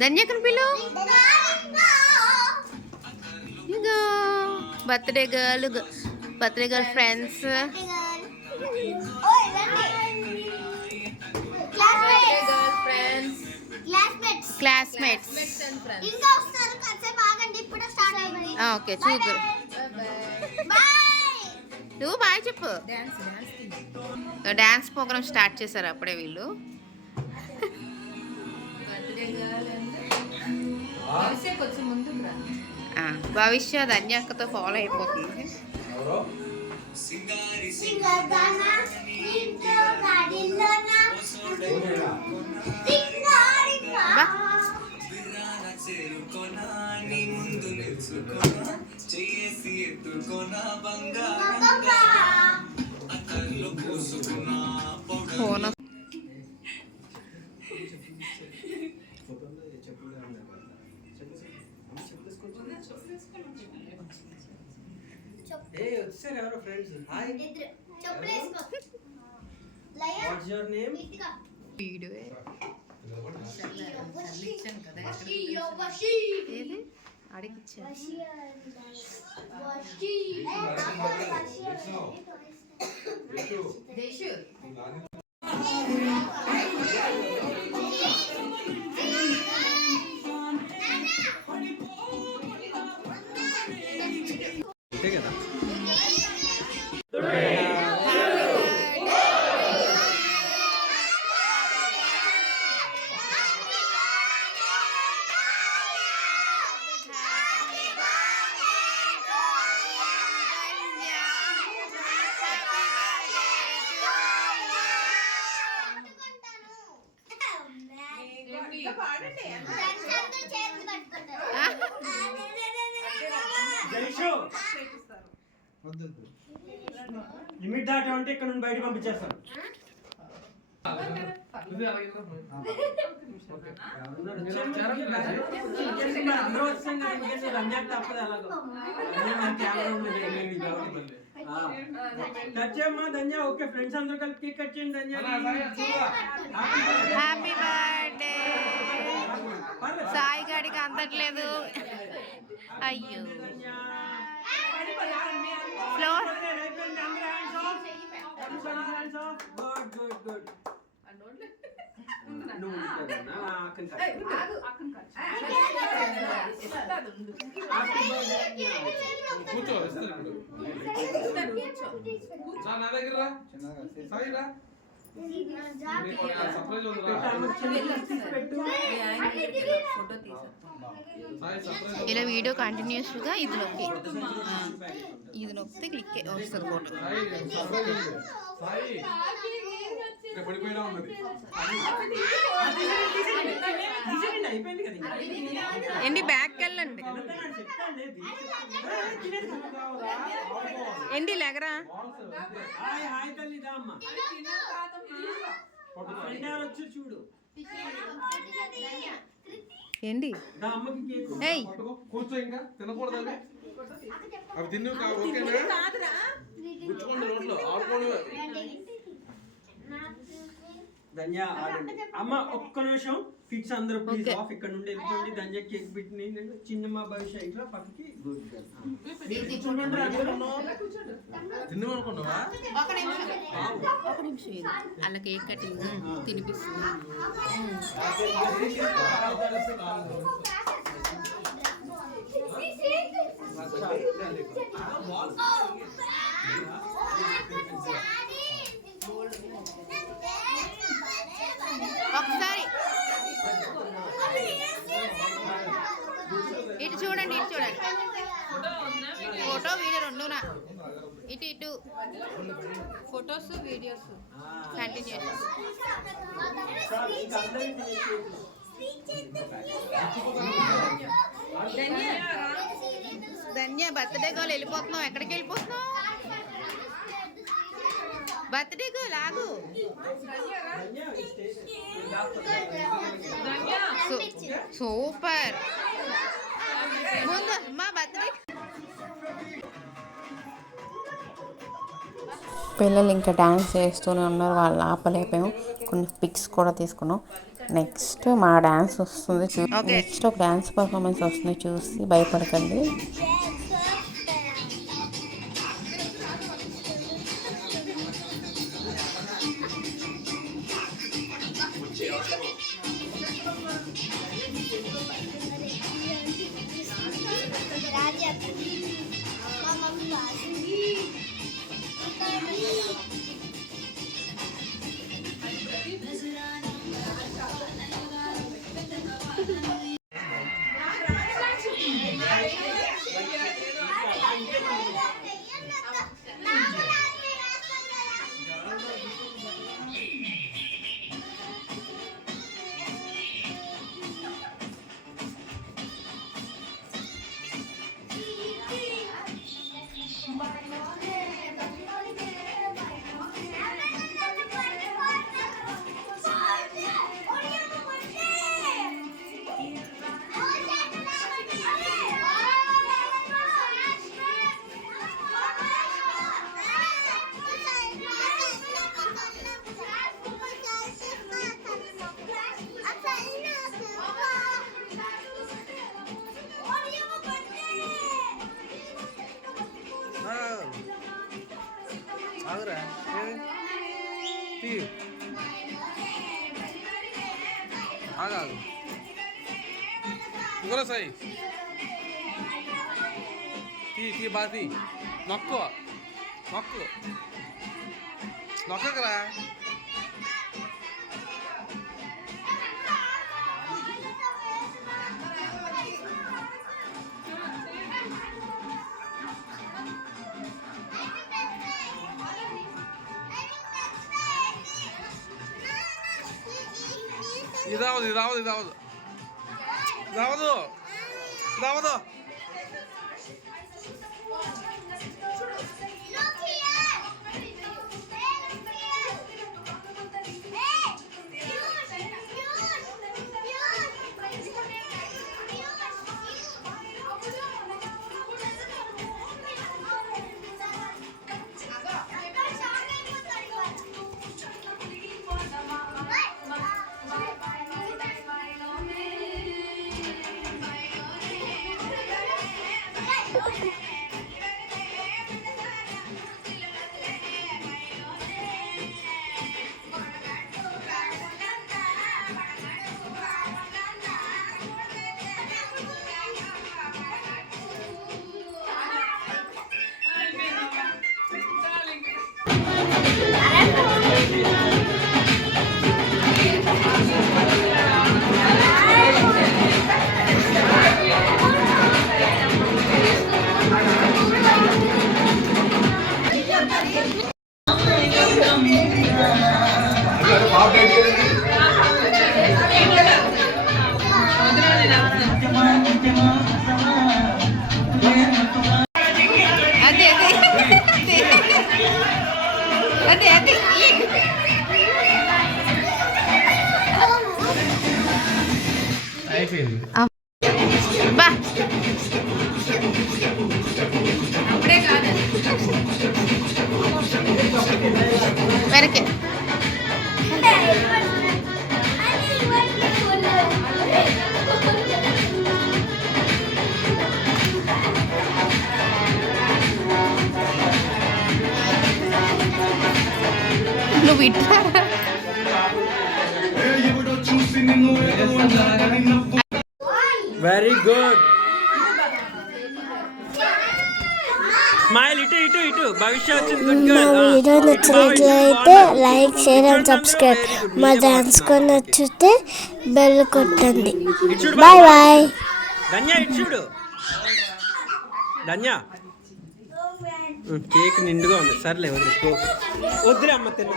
ధన్యకను పిలు. Birthday girl friends. Classmates. Okay చూద్దరు. నువ్వు బాయ్ చెప్పు. డాన్స్ ప్రోగ్రామ్ స్టార్ట్ చేశారు అప్పుడే వీళ్ళు. భవిష్య ధన్యక్కతో ఫాలో అయిపోతుంది. ఫోన్ వచ్చారు friends. Hi, what's your name? Video అడిగిచ్చా. కదా లిమిట్ దాటి అంటే ఇక్కడ నుండి బయట పంపించేస్తాను. తప్పదు అలాగో కట్ చేయమ్మా ధన్య. ఓకే ఫ్రెండ్స్ అందరూ కలిపి కేక్ కట్ చేయండి. ధన్య హ్యాపీ బర్త్డే. సాయి గాడికి అందట్లేదు. అయ్యో ఫ్లోర్. ఇలా వీడియో కంటిన్యూస్గా ఇది నొక్కితే క్లిక్ వస్తుంది ఫోటో. ఏంటి బ్యాక్ వెళ్ళండి. ఏంటి లేకరా. చూడు ఏంటి కూర్చో. ఇంకా తినకూడదు అవి తిన్ను. ఓకేనా రోడ్లో ఆడుకోండి. ధన్య అమ్మ ఒక్క నిమిషం ఫిక్స్ అందరూ ప్లీజ్ ఆఫ్. ఇక్కడ నుండి వెళ్ళిపోండి. ధన్య కేక్ బిట్ని చిన్నమ్మ భవిష్య ఇట్లా పక్కకి తిన్నమనుకున్నావా? అలా కేక్ కటింగ్ తినిపిస్తుంది. ఒకసారి ఇటు చూడండి, ఇటు చూడండి. ఫోటో వీడియో రెండునా. ఇటు photos videos continues. Dhanya birthday girl వెళ్ళిపోతున్నావు. ఎక్కడికి వెళ్ళిపోతున్నావు? బర్త్డే గోల్ ఆగు. సూపర్. ముందు మా బర్త్డే పిల్లలు ఇంకా డ్యాన్స్ చేస్తూనే ఉన్నారు, వాళ్ళు ఆపలేకపోయాము. కొన్ని పిక్స్ కూడా తీసుకున్నాం. నెక్స్ట్ మా డ్యాన్స్ వస్తుంది, నెక్స్ట్ ఒక డ్యాన్స్ పర్ఫార్మెన్స్ వస్తుంది, చూసి భయపడకండి. ఇంకోలా సాయి తీ బాతి నొక్కు నొక్కు నొక్కరా. ఇదావదు ఇదావదు ఇదావదు ఇదావదు ఇదావదు. అదే అదే అదే అయిపోయింది. బా అప్పుడే కాదు వెనకే. నువ్వు ఇట్లా వెరీ గుడ్. స్మైల్ ఇటు ఇటు ఇటు. భవిష్య వచ్చింది. గుడ్ మా గర్ల్. వీడియో నచ్చినట్లయితే లైక్ షేర్ అండ్ సబ్స్క్రైబ్. మా డాన్స్ కొని నచ్చితే బెల్ కొట్టండి. Bye bye. ధన్య ఇటు చూడు. ధన్య కేక్ నిండుగా ఉంది. సర్లే వదిలే. వద్దులే అమ్మ తిన్న.